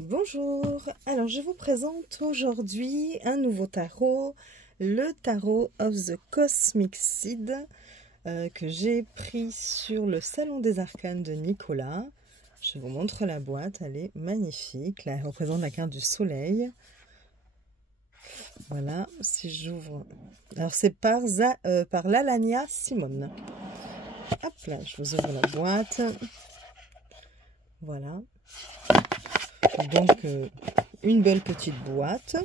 Bonjour, alors je vous présente aujourd'hui un nouveau tarot, le tarot of the Cosmic Seed que j'ai pris sur le Salon des Arcanes de Nicolas. Je vous montre la boîte, elle est magnifique, là elle représente la carte du soleil. Voilà, si j'ouvre, alors c'est par Lalania Simone. Hop là, je vous ouvre la boîte, voilà. Donc une belle petite boîte.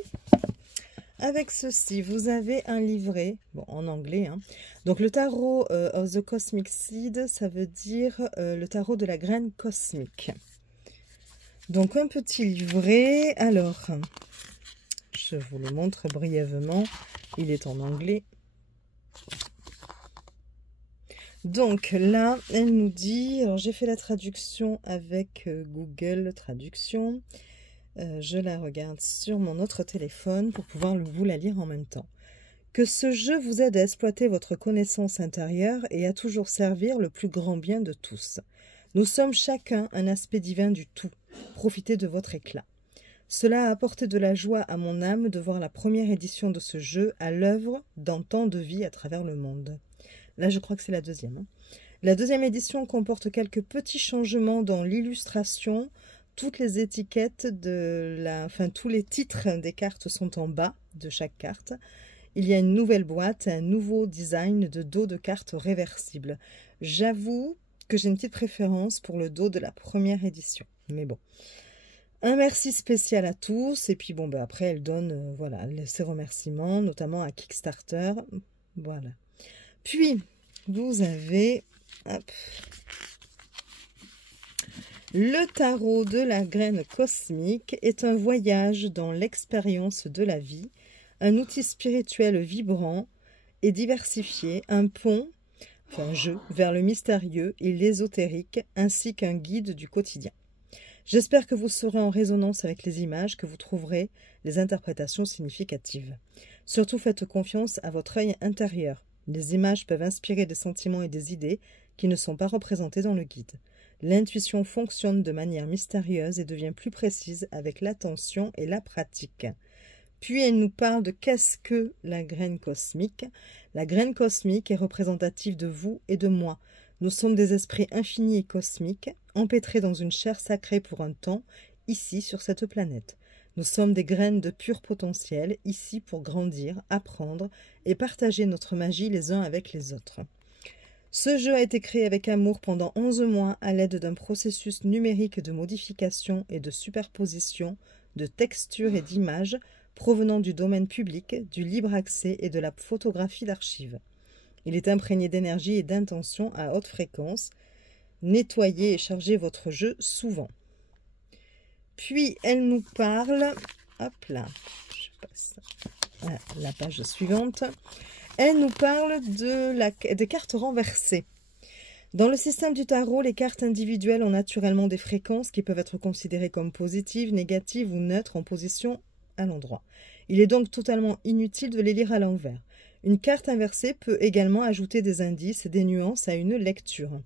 Avec ceci, vous avez un livret, bon, en anglais. Hein. Donc le tarot of the Cosmic Seed, ça veut dire le tarot de la graine cosmique. Donc un petit livret. Alors, je vous le montre brièvement. Il est en anglais. Donc là, elle nous dit, alors j'ai fait la traduction avec Google Traduction. Je la regarde sur mon autre téléphone pour pouvoir vous la lire en même temps. Que ce jeu vous aide à exploiter votre connaissance intérieure et à toujours servir le plus grand bien de tous. Nous sommes chacun un aspect divin du tout. Profitez de votre éclat. Cela a apporté de la joie à mon âme de voir la première édition de ce jeu à l'œuvre dans tant de vie à travers le monde. Là, je crois que c'est la deuxième. Hein. La deuxième édition comporte quelques petits changements dans l'illustration. Toutes les étiquettes tous les titres des cartes sont en bas de chaque carte. Il y a une nouvelle boîte, un nouveau design de dos de carte réversible. J'avoue que j'ai une petite préférence pour le dos de la première édition. Mais bon. Un merci spécial à tous. Et puis bon, après, elle donne voilà, ses remerciements, notamment à Kickstarter. Voilà. Puis, vous avez... Hop, le tarot de la graine cosmique est un voyage dans l'expérience de la vie, un outil spirituel vibrant et diversifié, un pont, un jeu, vers le mystérieux et l'ésotérique, ainsi qu'un guide du quotidien. J'espère que vous serez en résonance avec les images, que vous trouverez les interprétations significatives. Surtout faites confiance à votre œil intérieur. Les images peuvent inspirer des sentiments et des idées qui ne sont pas représentés dans le guide. L'intuition fonctionne de manière mystérieuse et devient plus précise avec l'attention et la pratique. Puis elle nous parle de qu'est-ce que la graine cosmique. La graine cosmique est représentative de vous et de moi. Nous sommes des esprits infinis et cosmiques, empêtrés dans une chair sacrée pour un temps, ici sur cette planète. Nous sommes des graines de pur potentiel, ici pour grandir, apprendre et partager notre magie les uns avec les autres. Ce jeu a été créé avec amour pendant 11 mois à l'aide d'un processus numérique de modification et de superposition de textures et d'images provenant du domaine public, du libre accès et de la photographie d'archives. Il est imprégné d'énergie et d'intention à haute fréquence. Nettoyez et chargez votre jeu souvent. Puis elle nous parle, hop là, je passe à la page suivante. Elle nous parle des cartes renversées. Dans le système du tarot, les cartes individuelles ont naturellement des fréquences qui peuvent être considérées comme positives, négatives ou neutres en position à l'endroit. Il est donc totalement inutile de les lire à l'envers. Une carte inversée peut également ajouter des indices et des nuances à une lecture.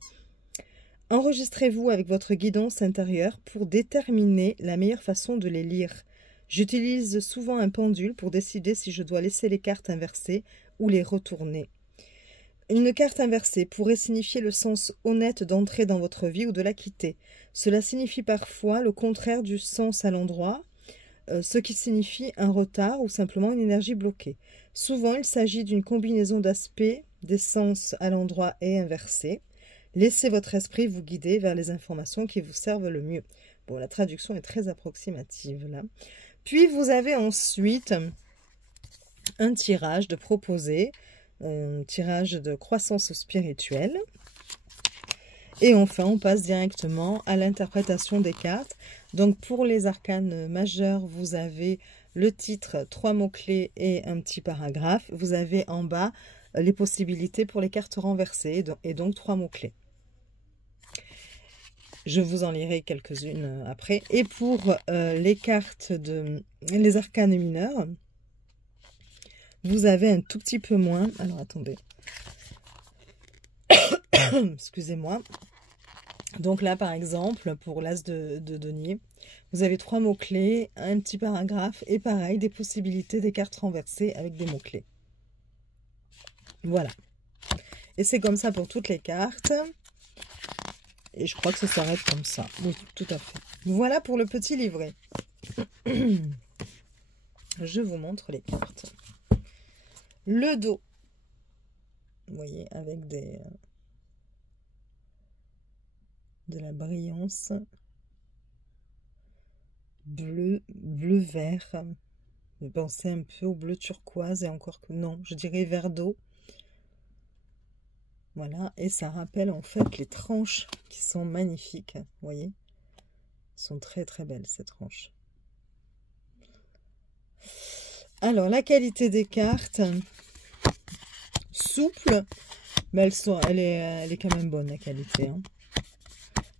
Enregistrez-vous avec votre guidance intérieure pour déterminer la meilleure façon de les lire. J'utilise souvent un pendule pour décider si je dois laisser les cartes inversées ou les retourner. Une carte inversée pourrait signifier le sens honnête d'entrer dans votre vie ou de la quitter. Cela signifie parfois le contraire du sens à l'endroit, ce qui signifie un retard ou simplement une énergie bloquée. Souvent, il s'agit d'une combinaison d'aspects, des sens à l'endroit et inversés. Laissez votre esprit vous guider vers les informations qui vous servent le mieux. Bon, la traduction est très approximative là. Puis, vous avez ensuite un tirage de proposer, un tirage de croissance spirituelle. Et enfin, on passe directement à l'interprétation des cartes. Donc, pour les arcanes majeurs, vous avez le titre, 3 mots-clés et un petit paragraphe. Vous avez en bas les possibilités pour les cartes renversées et donc 3 mots-clés. Je vous en lirai quelques-unes après. Et pour les cartes les arcanes mineurs, vous avez un tout petit peu moins. Alors, attendez. Excusez-moi. Donc là, par exemple, pour l'as de denier, vous avez 3 mots-clés, un petit paragraphe et pareil, des possibilités des cartes renversées avec des mots-clés. Voilà. Et c'est comme ça pour toutes les cartes. Et je crois que ça s'arrête comme ça. Oui, tout à fait. Voilà pour le petit livret. Je vous montre les cartes. Le dos. Vous voyez, avec de la brillance. Bleu-vert. Vous pensez un peu au bleu turquoise et encore que non, je dirais vert d'eau. Voilà, et ça rappelle en fait les tranches qui sont magnifiques. Vous voyez, elles sont très très belles ces tranches. Alors, la qualité des cartes, souple, mais elle est quand même bonne la qualité. Hein.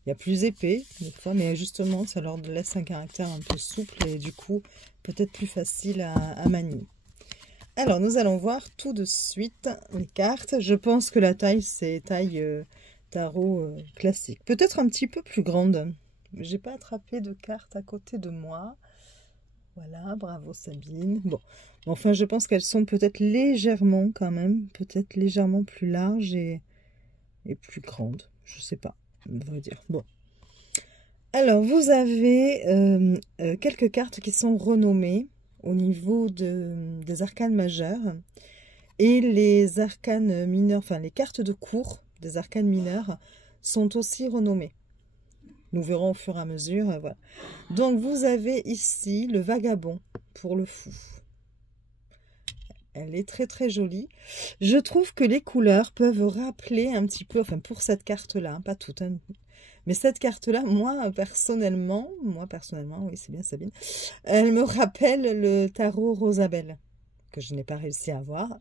Il y a plus épais des fois, mais justement, ça leur laisse un caractère un peu souple et du coup, peut-être plus facile à manier. Alors, nous allons voir tout de suite les cartes. Je pense que la taille, c'est taille tarot classique. Peut-être un petit peu plus grande. J'ai pas attrapé de carte à côté de moi. Voilà, bravo Sabine. Bon, enfin, je pense qu'elles sont peut-être légèrement quand même, peut-être légèrement plus larges et plus grandes. Je sais pas, on va dire. Bon. Alors, vous avez quelques cartes qui sont renommées au niveau des arcanes majeures et les arcanes mineurs, enfin les cartes de cours des arcanes mineurs sont aussi renommées. Nous verrons au fur et à mesure. Voilà. Donc vous avez ici le vagabond pour le fou. Elle est très très jolie. Je trouve que les couleurs peuvent rappeler un petit peu, enfin pour cette carte-là, hein, pas toutes, hein, mais cette carte-là, moi personnellement, oui c'est bien Sabine, elle me rappelle le tarot Rosabelle, que je n'ai pas réussi à avoir,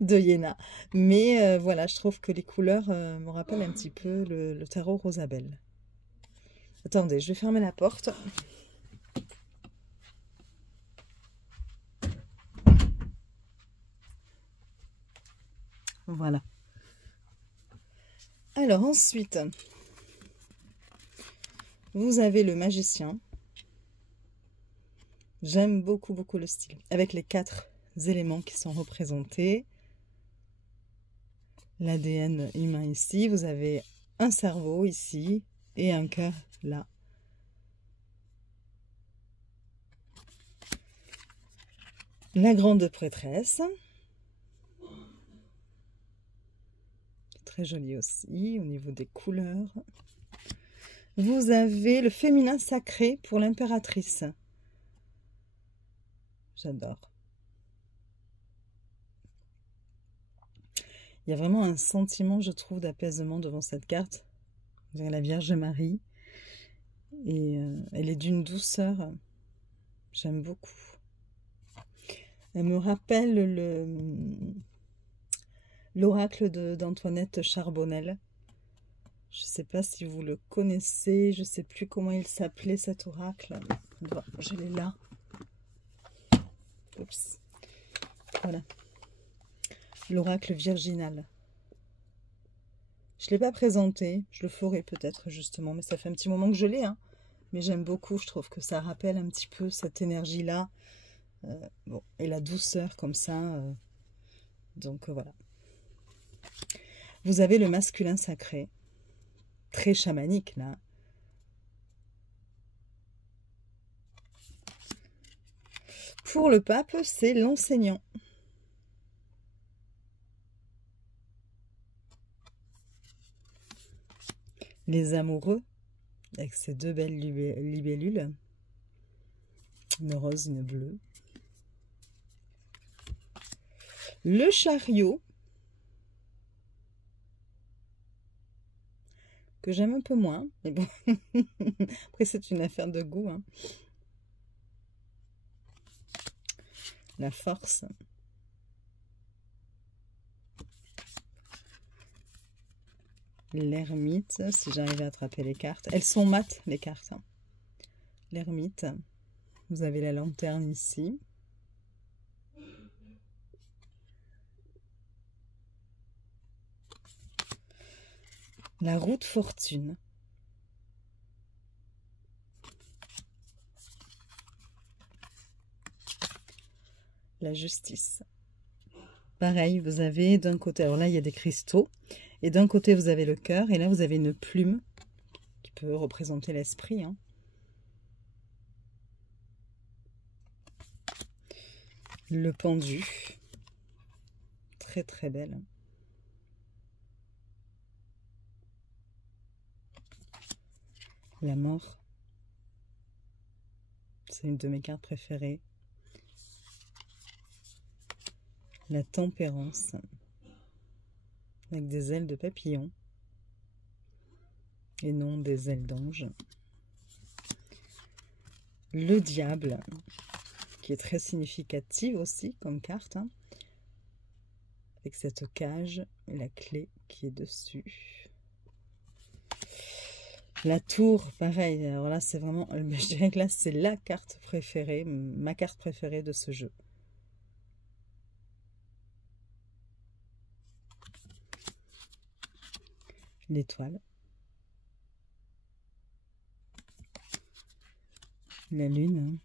de Yéna. Mais voilà, je trouve que les couleurs me rappellent un petit peu le tarot Rosabelle. Attendez, je vais fermer la porte. Voilà. Alors ensuite, vous avez le magicien. J'aime beaucoup, beaucoup le style. Avec les 4 éléments qui sont représentés. L'ADN humain ici. Vous avez un cerveau ici et un cœur là. La grande prêtresse. Très jolie aussi au niveau des couleurs. Vous avez le féminin sacré pour l'impératrice. J'adore. Il y a vraiment un sentiment, je trouve, d'apaisement devant cette carte. Vous avez la Vierge Marie. Et elle est d'une douceur. J'aime beaucoup. Elle me rappelle l'oracle d'Antoinette Charbonnel. Je ne sais pas si vous le connaissez. Je ne sais plus comment il s'appelait cet oracle. Bon, je l'ai là. Oups. Voilà. L'oracle virginal. Je ne l'ai pas présenté. Je le ferai peut-être justement. Mais ça fait un petit moment que je l'ai. Hein. Mais j'aime beaucoup. Je trouve que ça rappelle un petit peu cette énergie-là. Bon, et la douceur comme ça. Donc voilà. Vous avez le masculin sacré. Très chamanique là. Pour le pape, c'est l'enseignant. Les amoureux, avec ces 2 belles libellules. Une rose, une bleue. Le chariot, que j'aime un peu moins, mais bon, après c'est une affaire de goût. Hein. La force. L'ermite, si j'arrive à attraper les cartes. Elles sont mates, les cartes. Hein. L'ermite. Vous avez la lanterne ici. La roue de fortune. la justice. Pareil, vous avez d'un côté, alors là il y a des cristaux, et d'un côté vous avez le cœur, et là vous avez une plume qui peut représenter l'esprit. Hein. Le pendu, très très belle. La mort, c'est une de mes cartes préférées. La tempérance, avec des ailes de papillon et non des ailes d'ange. Le diable, qui est très significative aussi comme carte, hein, avec cette cage et la clé qui est dessus. La tour, pareil, alors là c'est vraiment, je dirais que là c'est la carte préférée, ma carte préférée de ce jeu. L'étoile. La lune.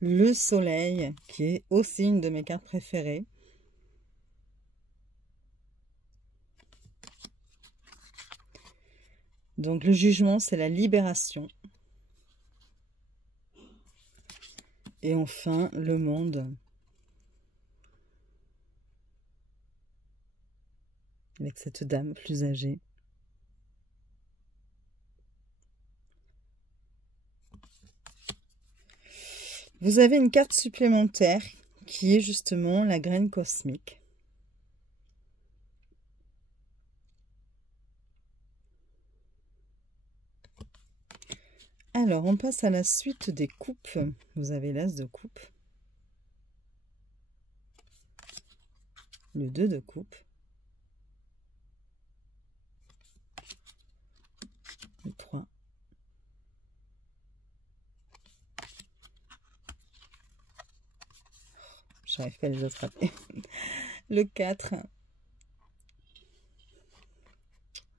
Le soleil, qui est aussi une de mes cartes préférées. Donc le jugement, c'est la libération. Et enfin, le monde. Avec cette dame plus âgée. Vous avez une carte supplémentaire qui est justement la graine cosmique. Alors, on passe à la suite des coupes. Vous avez l'as de coupe, le 2 de coupe, le 3, j'arrive pas à les attraper, le 4.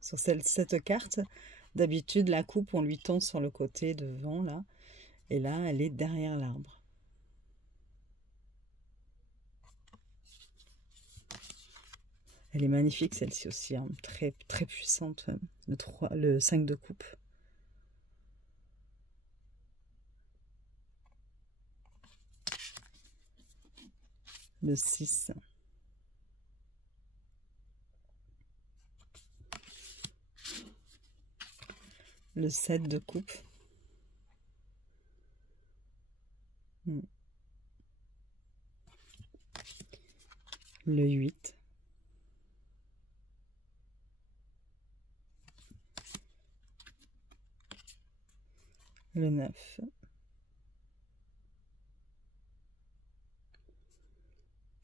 Sur cette carte, d'habitude, la coupe, on lui tend sur le côté devant, là. Et là, elle est derrière l'arbre. Elle est magnifique, celle-ci aussi, hein, très, très puissante. Le 5 de coupe. Le 6. Le 7 de coupe. Le 8. Le 9.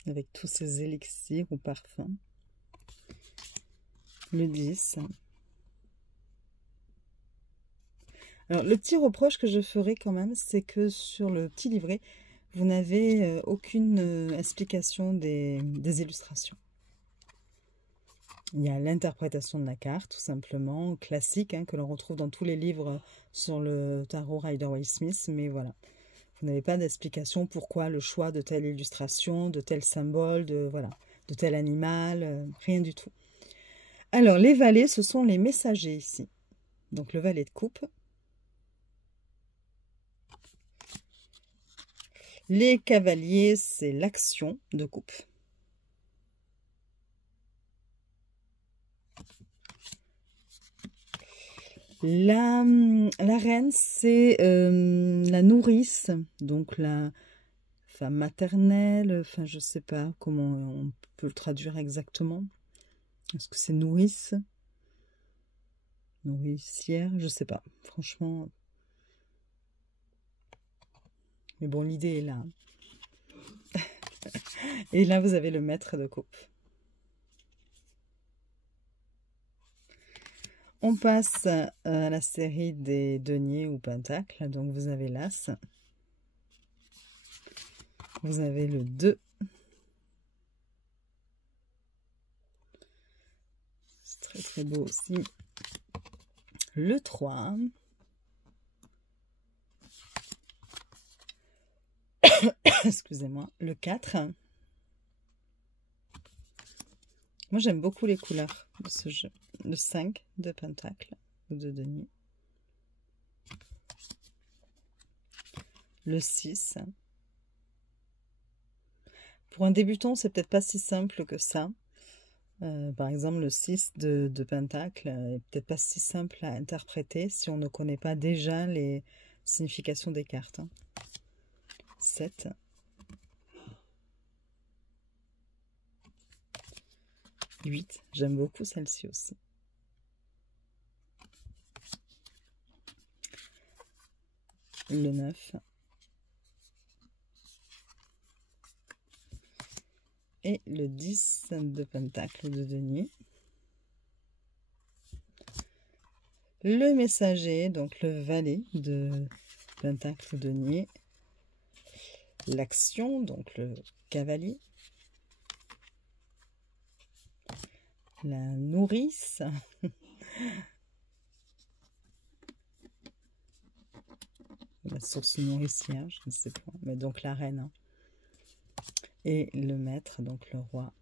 Avec tous ces élixirs ou parfums. Le 10. Alors, le petit reproche que je ferai quand même, c'est que sur le petit livret, vous n'avez aucune explication des illustrations. Il y a l'interprétation de la carte, tout simplement, classique, hein, que l'on retrouve dans tous les livres sur le tarot Rider-Waite-Smith, mais voilà. Vous n'avez pas d'explication pourquoi le choix de telle illustration, de tel symbole, de tel animal, rien du tout. Alors, les valets, ce sont les messagers ici. Donc, le valet de coupe. Les cavaliers, c'est l'action de coupe. La reine, c'est la nourrice, donc la femme maternelle, enfin je sais pas comment on peut le traduire exactement. Est-ce que c'est nourrice? Nourricière? Je sais pas, franchement. Mais bon, l'idée est là. Et là, vous avez le maître de coupe. On passe à la série des deniers ou pentacles. Donc, vous avez l'as. Vous avez le 2. C'est très, très beau aussi. Le 3. excusez-moi, le 4. Moi, j'aime beaucoup les couleurs de ce jeu. Le 5 de pentacle ou de denier. Le 6. Pour un débutant, c'est peut-être pas si simple que ça. Par exemple, le 6 de pentacle est peut-être pas si simple à interpréter si on ne connaît pas déjà les significations des cartes. 7. J'aime beaucoup celle-ci aussi. Le 9. Et le 10 de pentacle de denier. Le messager, donc le valet de pentacle de denier. L'action, donc le cavalier. La nourrice. La source nourricière, je ne sais pas. Mais donc la reine. Hein. Et le maître, donc le roi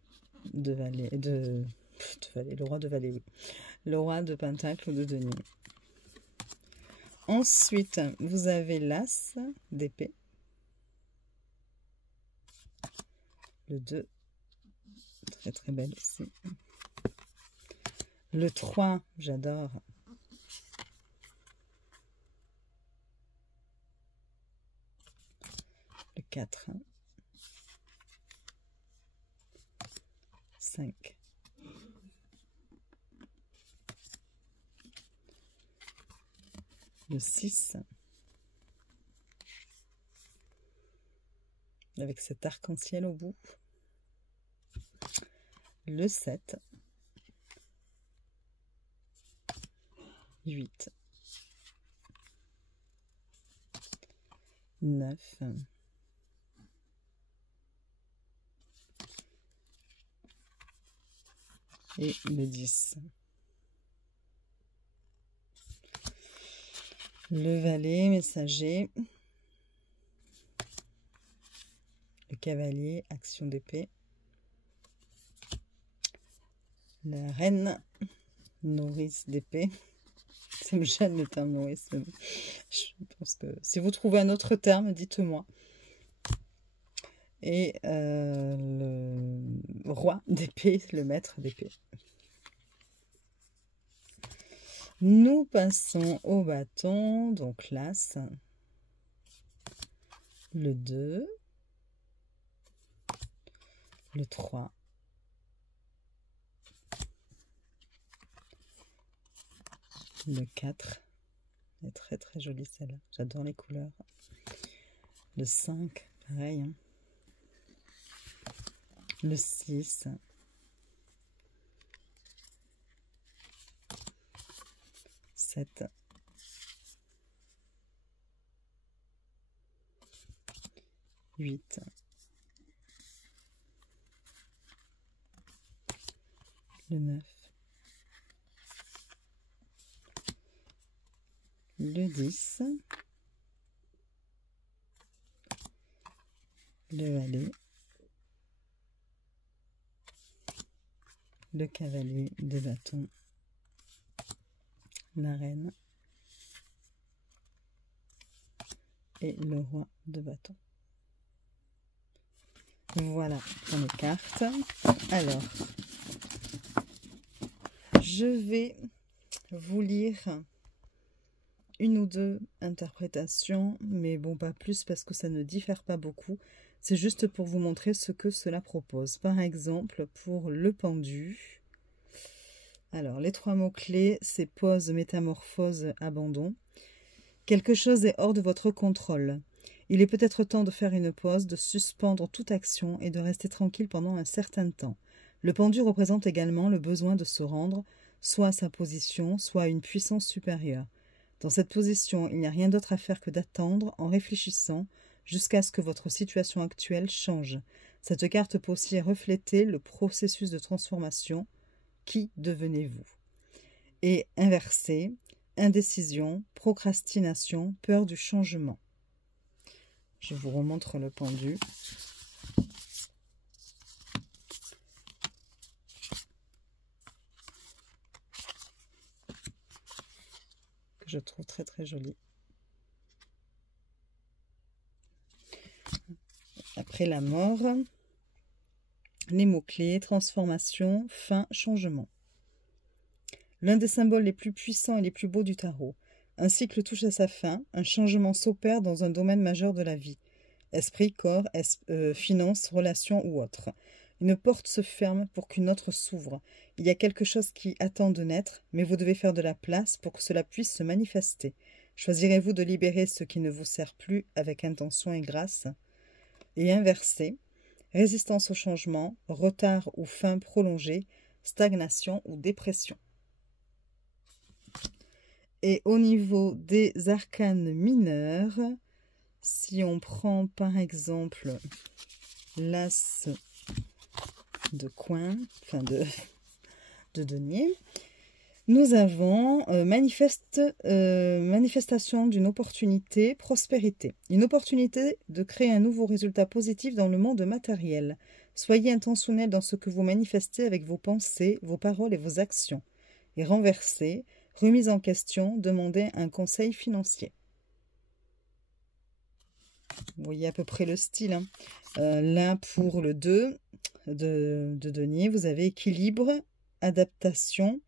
de valet, le roi de valet, oui. Le roi de pentacle ou de denier. Ensuite, vous avez l'as d'épée. Le 2, très très belle aussi. Le 3, j'adore. Le 4. 5. Le 6. Avec cet arc-en-ciel au bout. Le 7. 8. 9. Et le 10. Le valet, messager. Le cavalier, action d'épée. La reine, nourrice d'épée. Ça me gêne le terme nourrice. Mais je pense que si vous trouvez un autre terme, dites-moi. Et le roi d'épée, le maître d'épée. Nous passons au bâton, donc l'as, le 2, le 3, le 4, elle est très très jolie celle-là, j'adore les couleurs. Le 5, pareil. Hein. Le 6. Le 8. Le 9. Le 10. Le valet. Le cavalier de bâton. La reine. Et le roi de bâton. Voilà pour les cartes. Alors, je vais vous lire une ou deux interprétations, mais bon, pas plus parce que ça ne diffère pas beaucoup. C'est juste pour vous montrer ce que cela propose. Par exemple, pour le pendu, alors les 3 mots-clés, c'est pause, métamorphose, abandon. Quelque chose est hors de votre contrôle. Il est peut-être temps de faire une pause, de suspendre toute action et de rester tranquille pendant un certain temps. Le pendu représente également le besoin de se rendre, soit à sa position, soit à une puissance supérieure. Dans cette position, il n'y a rien d'autre à faire que d'attendre en réfléchissant jusqu'à ce que votre situation actuelle change. Cette carte peut aussi refléter le processus de transformation. Qui devenez-vous? Et inversé, indécision, procrastination, peur du changement. Je vous remontre le pendu. Que je trouve très très joli. Après la mort, les mots-clés, transformation, fin, changement. L'un des symboles les plus puissants et les plus beaux du tarot. Un cycle touche à sa fin, un changement s'opère dans un domaine majeur de la vie. Esprit, corps, finances, relations ou autre. Une porte se ferme pour qu'une autre s'ouvre. Il y a quelque chose qui attend de naître, mais vous devez faire de la place pour que cela puisse se manifester. Choisirez-vous de libérer ce qui ne vous sert plus avec intention et grâce? Et inverser, résistance au changement, retard ou fin prolongée, stagnation ou dépression. Et au niveau des arcanes mineurs, si on prend par exemple l'as de coin, enfin de denier, nous avons manifestation d'une opportunité, prospérité. Une opportunité de créer un nouveau résultat positif dans le monde matériel. Soyez intentionnel dans ce que vous manifestez avec vos pensées, vos paroles et vos actions. Et renversez, remise en question, demandez un conseil financier. Vous voyez à peu près le style. Hein. Là, pour le 2 de denier, vous avez équilibre, adaptation,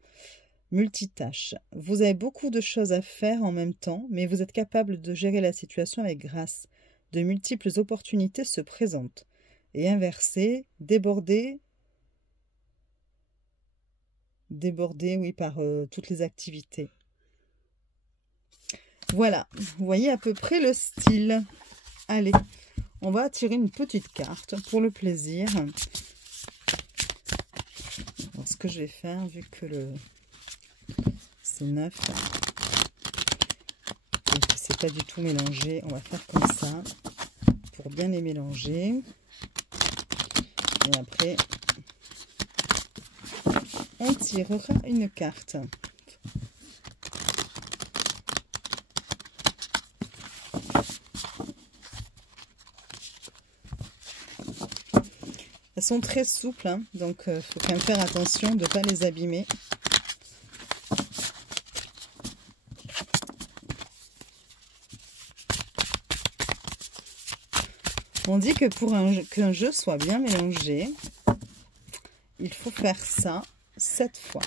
multitâche. Vous avez beaucoup de choses à faire en même temps, mais vous êtes capable de gérer la situation avec grâce. De multiples opportunités se présentent. Et inversé, débordé, oui, par toutes les activités. Voilà, vous voyez à peu près le style. Allez, on va tirer une petite carte pour le plaisir. Alors, ce que je vais faire, vu que c'est neuf et que c'est pas du tout mélangé, on va faire comme ça pour bien les mélanger. Et après, on tirera une carte. Elles sont très souples, hein, donc il faut quand même faire attention de ne pas les abîmer. On dit que pour qu'un jeu soit bien mélangé, il faut faire ça 7 fois.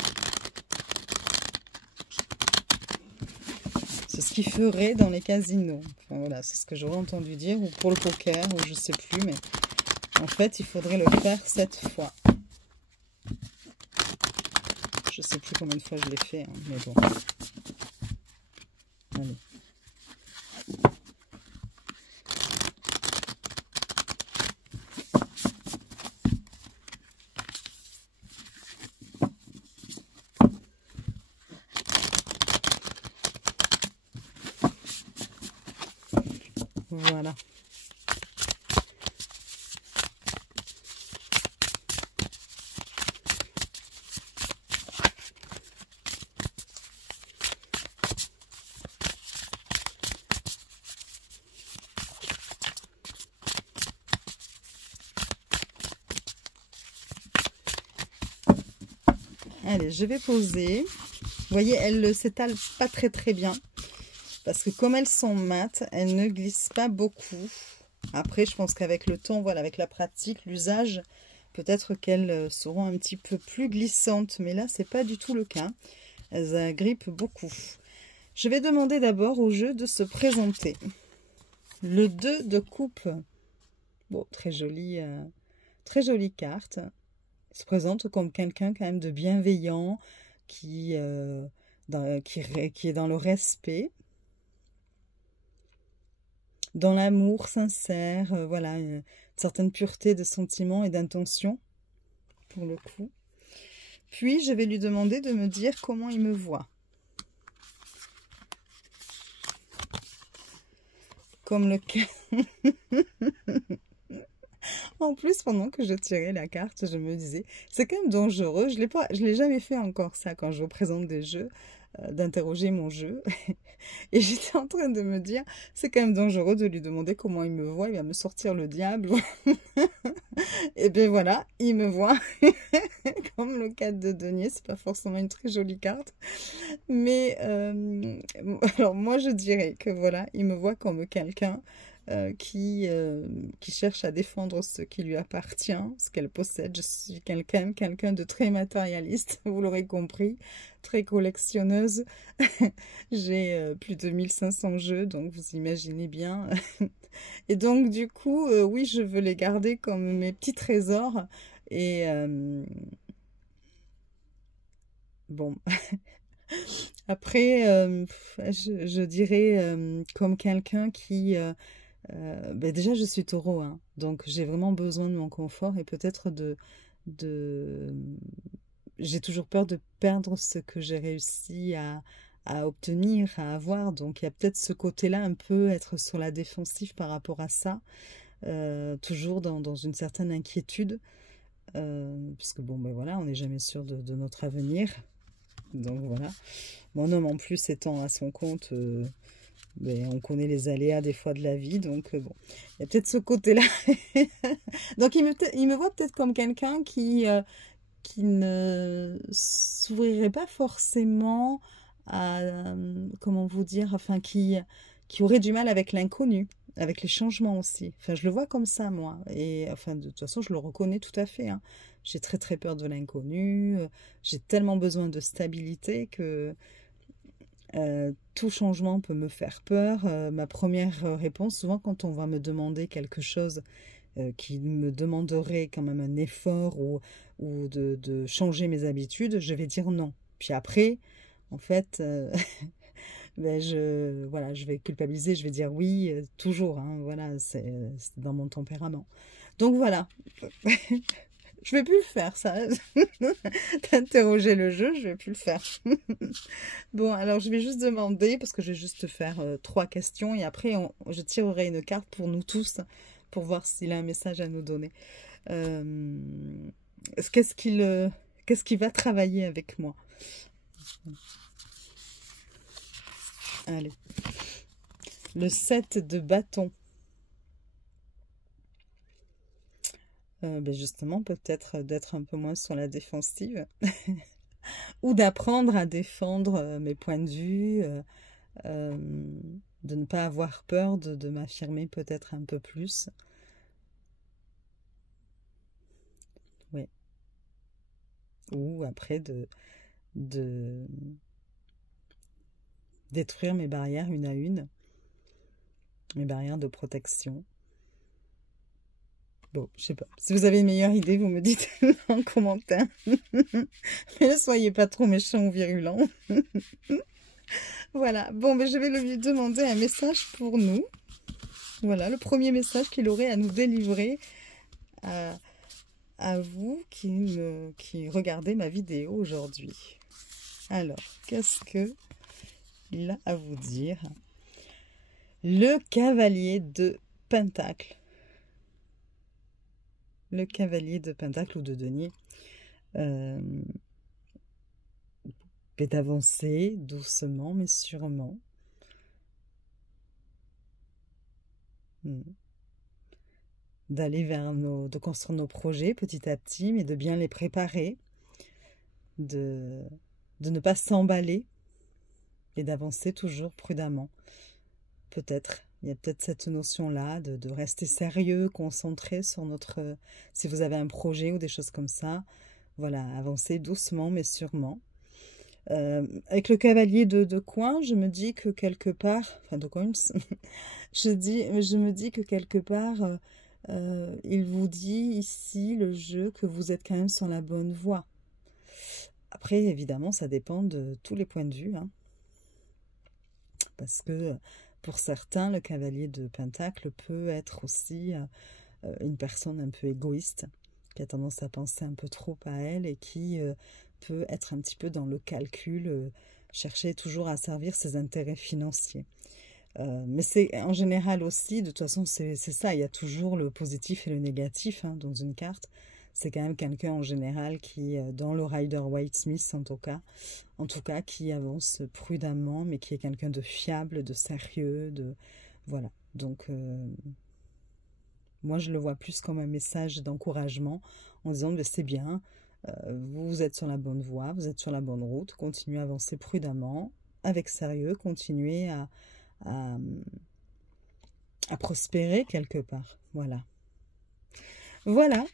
C'est ce qu'ils feraient dans les casinos. Enfin, voilà, c'est ce que j'aurais entendu dire, ou pour le poker, ou je sais plus, mais en fait, il faudrait le faire 7 fois. Je sais plus combien de fois je l'ai fait, hein, mais bon. Allez. Voilà. Allez, je vais poser. Vous voyez, elles ne s'étalent pas très bien. Parce que comme elles sont mates, elles ne glissent pas beaucoup. Après, je pense qu'avec le temps, voilà, avec la pratique, l'usage, peut-être qu'elles seront un petit peu plus glissantes. Mais là, c'est pas du tout le cas. Elles agrippent beaucoup. Je vais demander d'abord au jeu de se présenter. Le 2 de coupe. Bon, très jolie carte. Il se présente comme quelqu'un quand même de bienveillant, qui est dans le respect. Dans l'amour sincère, voilà, une certaine pureté de sentiments et d'intention, pour le coup. Puis, je vais lui demander de me dire comment il me voit. Comme le cas... En plus, pendant que je tirais la carte, je me disais, c'est quand même dangereux. Je l'ai jamais fait encore ça quand je représente des jeux. d'interroger mon jeu. Et j'étais en train de me dire, c'est quand même dangereux de lui demander comment il me voit, il va me sortir le diable. Et bien voilà, il me voit comme le 4 de denier, c'est pas forcément une très jolie carte. Mais alors moi je dirais que voilà, il me voit comme quelqu'un qui cherche à défendre ce qui lui appartient, ce qu'elle possède. Je suis quelqu'un de très matérialiste, vous l'aurez compris, très collectionneuse. J'ai plus de 1500 jeux, donc vous imaginez bien. Et donc du coup, oui, je veux les garder comme mes petits trésors. Et bon, après, je dirais comme quelqu'un qui... ben déjà, je suis taureau, hein, donc j'ai vraiment besoin de mon confort et peut-être de... J'ai toujours peur de perdre ce que j'ai réussi à obtenir, à avoir. Donc il y a peut-être ce côté-là, un peu être sur la défensive par rapport à ça, toujours dans une certaine inquiétude, puisque bon, ben voilà, on n'est jamais sûr de notre avenir. Donc voilà. Mon homme en plus étant à son compte... mais on connaît les aléas des fois de la vie, donc bon, il y a peut-être ce côté-là. Donc il me voit peut-être comme quelqu'un qui ne s'ouvrirait pas forcément à, comment vous dire, enfin qui aurait du mal avec l'inconnu, avec les changements aussi. Enfin, je le vois comme ça, moi. Et enfin, de toute façon, je le reconnais tout à fait, hein. J'ai très très peur de l'inconnu. J'ai tellement besoin de stabilité que tout changement peut me faire peur. Ma première réponse, souvent quand on va me demander quelque chose qui me demanderait quand même un effort ou de changer mes habitudes, je vais dire non. Puis après, en fait, ben voilà, je vais culpabiliser, je vais dire oui, toujours, hein, voilà, c'est dans mon tempérament. Donc voilà, je vais plus le faire, ça. D'interroger le jeu, je vais plus le faire. Bon, alors je vais juste demander, parce que je vais juste faire 3 questions, et après je tirerai une carte pour nous tous, pour voir s'il a un message à nous donner. Euh, qu'est-ce qu'il va travailler avec moi? Allez. Le 7 de bâton. Ben justement, peut-être d'être un peu moins sur la défensive. Ou d'apprendre à défendre mes points de vue, de ne pas avoir peur de m'affirmer peut-être un peu plus. Oui. Ou après de détruire mes barrières une à une, mes barrières de protection. Bon, je sais pas. Si vous avez une meilleure idée, vous me dites en commentaire. Mais ne soyez pas trop méchants ou virulents. Voilà. Bon, mais je vais lui demander un message pour nous. Voilà, le premier message qu'il aurait à nous délivrer à vous qui regardez ma vidéo aujourd'hui. Alors, qu'est-ce qu'il a à vous dire? Le cavalier de Pentacle. Le cavalier de Pentacle ou de denier est d'avancer doucement mais sûrement. D'aller vers de construire nos projets petit à petit, mais de bien les préparer, de ne pas s'emballer et d'avancer toujours prudemment. Peut-être, il y a peut-être cette notion-là de rester sérieux, concentré sur notre... Si vous avez un projet ou des choses comme ça, voilà, avancer doucement mais sûrement. Avec le cavalier de coin, je me dis que quelque part... Enfin, de coins, je me dis que quelque part... il vous dit ici, le jeu, que vous êtes quand même sur la bonne voie. Après, évidemment, ça dépend de tous les points de vue, hein. Parce que pour certains, le cavalier de Pentacle peut être aussi une personne un peu égoïste, qui a tendance à penser un peu trop à elle et qui peut être un petit peu dans le calcul, chercher toujours à servir ses intérêts financiers. Mais c'est en général aussi, de toute façon, c'est ça, il y a toujours le positif et le négatif, hein, dans une carte. c'est quand même quelqu'un en général qui, dans le Rider-Waite-Smith en tout cas, qui avance prudemment, mais qui est quelqu'un de fiable, de sérieux, voilà. Donc, moi, je le vois plus comme un message d'encouragement en disant, c'est bien, vous êtes sur la bonne voie, vous êtes sur la bonne route, continuez à avancer prudemment, avec sérieux, continuez à prospérer quelque part. Voilà. Voilà.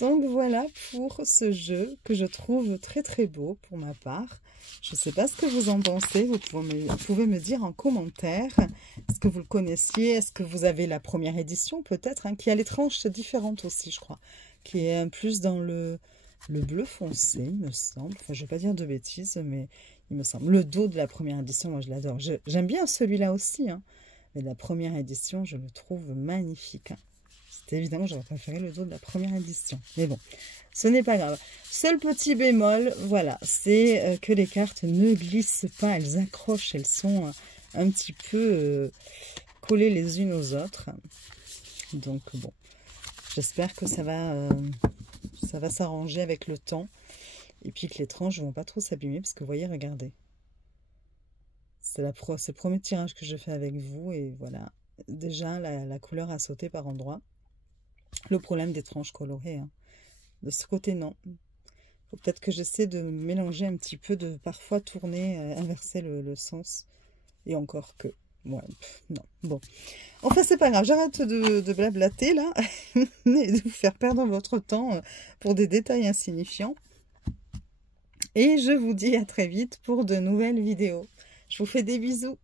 Donc voilà pour ce jeu que je trouve très très beau pour ma part. Je ne sais pas ce que vous en pensez, vous pouvez me dire en commentaire. Est-ce que vous le connaissiez? Est-ce que vous avez la première édition peut-être, hein, qui a les tranches différentes aussi, je crois, qui est plus dans le bleu foncé, il me semble. Enfin, je ne vais pas dire de bêtises, mais il me semble. Le dos de la première édition, moi je l'adore. J'aime bien celui-là aussi, hein, mais la première édition, je le trouve magnifique, hein. Évidemment, j'aurais préféré le dos de la première édition. Mais bon, ce n'est pas grave. Seul petit bémol, voilà, c'est que les cartes ne glissent pas. Elles accrochent, elles sont un petit peu collées les unes aux autres. Donc bon, j'espère que ça va s'arranger avec le temps. Et puis que les tranches ne vont pas trop s'abîmer. Parce que vous voyez, regardez. C'est le premier tirage que je fais avec vous. Et voilà, déjà la couleur a sauté par endroits. Le problème des tranches colorées, hein. De ce côté, non. Faut peut-être que j'essaie de mélanger un petit peu, de parfois tourner, inverser le sens. Et encore que, ouais, non, bon. Enfin, c'est pas grave, j'arrête de blablater, là, et de vous faire perdre votre temps pour des détails insignifiants. Et je vous dis à très vite pour de nouvelles vidéos. Je vous fais des bisous.